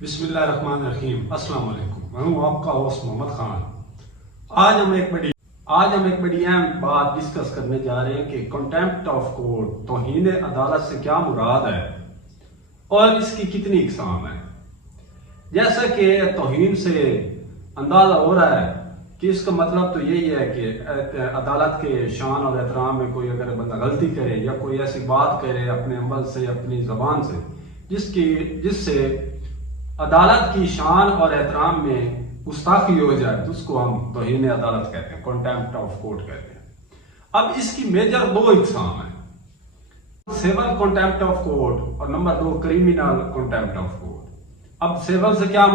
بسم اللہ الرحمن الرحیم۔ السلام علیکم، میں ہوں آپ کا ہوسٹ محمد خان۔ آج ہم ایک بڑی اہم بات ڈسکس کرنے جا رہے ہیں کہ کنٹیمپٹ آف کورٹ، توہین عدالت سے کیا مراد ہے اور اس کی کتنی اقسام ہے۔ جیسا کہ توہین سے اندازہ ہو رہا ہے کہ اس کا مطلب تو یہی ہے کہ عدالت کے شان اور احترام میں کوئی اگر بندہ غلطی کرے یا کوئی ایسی بات کرے اپنے عمل سے، اپنی زبان سے، جس سے عدالت کی شان اور احترام میں گستاخی ہو جائے، تو اس کو ہم توہین عدالت کہتے ہیں، کنٹیمپٹ آف کورٹ کہتے ہیں۔ اب اس کی میجر دو اقسام ہیں، سول کنٹیمپٹ آف کورٹ اور number 2 criminal contempt of court. اب سول سے کیا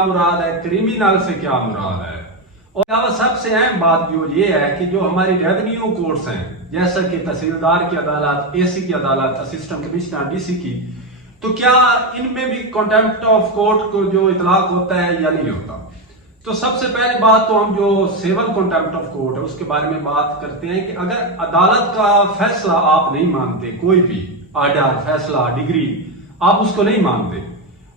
مراد ہے، کریمنل سے کیا مراد ہے، اور سب سے اہم بات جو یہ ہے کہ جو ہماری ریونیو کورٹس ہیں، جیسا کہ تحصیلدار کی عدالت، اے سی کی عدالت، اسسٹنٹ کمشنر ڈی سی کی، تو کیا ان میں بھی کنٹیمپٹ آف کورٹ کو جو اطلاق ہوتا ہے یا نہیں ہوتا۔ تو سب سے پہلی بات تو ہم جو سول کنٹیمپٹ آف کورٹ ہے اس کے بارے میں بات کرتے ہیں کہ اگر عدالت کا فیصلہ آپ نہیں مانتے، کوئی بھی آرڈر، فیصلہ، ڈگری آپ اس کو نہیں مانتے،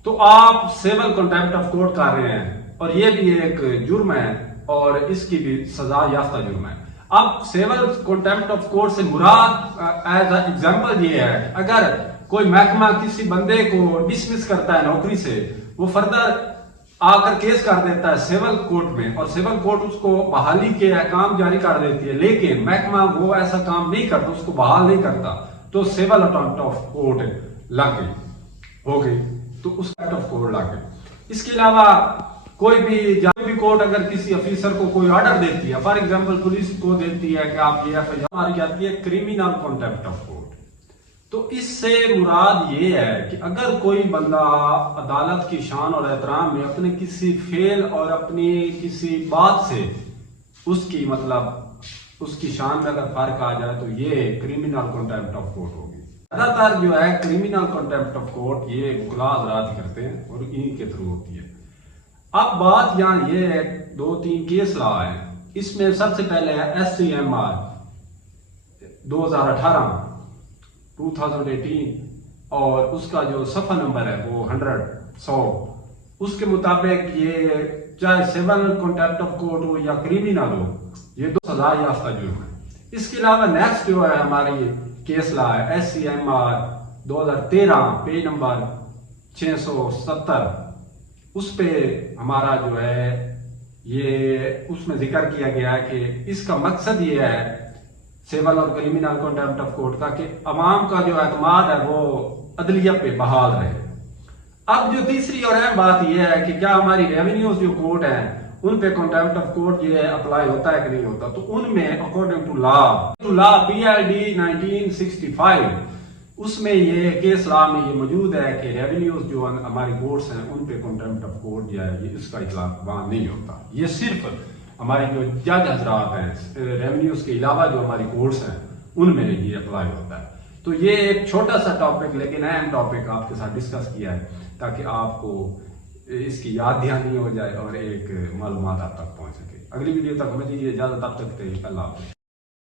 تو آپ سول کنٹیمپٹ آف کورٹ کر رہے ہیں، اور یہ بھی ایک جرم ہے اور اس کی بھی سزا یافتہ جرم ہے۔ اب سول کنٹیمپٹ آف کورٹ سے مراد ایز اے ایگزامپل یہ ہے، اگر کوئی محکمہ کسی بندے کو ڈسمس کرتا ہے نوکری سے، وہ فردر آ کر کیس کر دیتا ہے سول کورٹ میں، اور سول کورٹ اس کو بحالی کے احکام جاری کر دیتی ہے، لیکن محکمہ وہ ایسا کام نہیں کرتا، اس کو بحال نہیں کرتا، تو سول اٹمپٹ آف کورٹ لگ گئی، ہو گئی، تو اس ایکٹ آف کورٹ لگ گئی۔ اس کے علاوہ کوئی بھی کورٹ اگر کسی افیسر کو کوئی آرڈر دیتی ہے، فار ایگزامپل پولیس کو دیتی ہے کہ آپ یہ ایف آئی آر ماری جاتی ہے، کریمنل کنٹیمپٹ آف کورٹ۔ تو اس سے مراد یہ ہے کہ اگر کوئی بندہ عدالت کی شان اور احترام میں اپنے کسی فعل اور اپنی کسی بات سے اس کی شان میں اگر فرق آ جائے، تو یہ کریمنل کنٹیمپٹ آف کورٹ ہوگی۔ زیادہ تر جو ہے کریمنل کنٹیمپٹ آف کورٹ یہ وکلاء حضرات کرتے ہیں اور انہی کے تھرو ہوتی ہے۔ اب بات یہاں یہ ہے، 2-3 کیس لا ہے، اس میں سب سے پہلے ہے SCMR 2018 اور اس کا جو صفحہ نمبر ہے وہ 100 اس کے مطابق یہ چاہے سول کنٹیمپٹ آف کورٹ ہو یا کریمنل ہو، یہ 2 سزا یافتہ جرم ہے۔ اس کے علاوہ نیکسٹ جو ہے ہماری کیس لا ہے SCMR 2013 پیج نمبر 670، اس پہ ہمارا جو ہے یہ اس میں ذکر کیا گیا ہے کہ اس کا مقصد یہ ہے سول اور کریمنل کنٹیمپٹ آف کورٹ کا کہ عوام کا جو اعتماد ہے وہ عدلیہ پہ بحال رہے۔ اب جو تیسری اور اہم بات یہ ہے کہ کیا ہماری ریونیوز جو کورٹ ہیں ان پہ کنٹیمپٹ آف کورٹ یہ اپلائی ہوتا ہے کہ نہیں ہوتا، تو ان میں اکارڈنگ ٹو لا PID 1965 اس میں یہ کیس لا میں یہ موجود ہے کہ ریونیوز جو ہماری کورٹس ہیں ان پہ کنٹیمپٹ آف کورٹ جو ہے یہ اس کا اطلاق وہاں نہیں ہوتا، یہ صرف ہماری جو جج حضرات ہیں ریونیوز کے علاوہ جو ہماری کورٹس ہیں ان میں یہ اپلائی ہوتا ہے۔ تو یہ ایک چھوٹا سا ٹاپک لیکن اہم ٹاپک آپ کے ساتھ ڈسکس کیا ہے تاکہ آپ کو اس کی یاد دہانی ہو جائے اور ایک معلومات آپ تک پہنچ سکے۔ اگلی ویڈیو تک ہمیں دیجیے اجازت، تب تک اللہ حافظ۔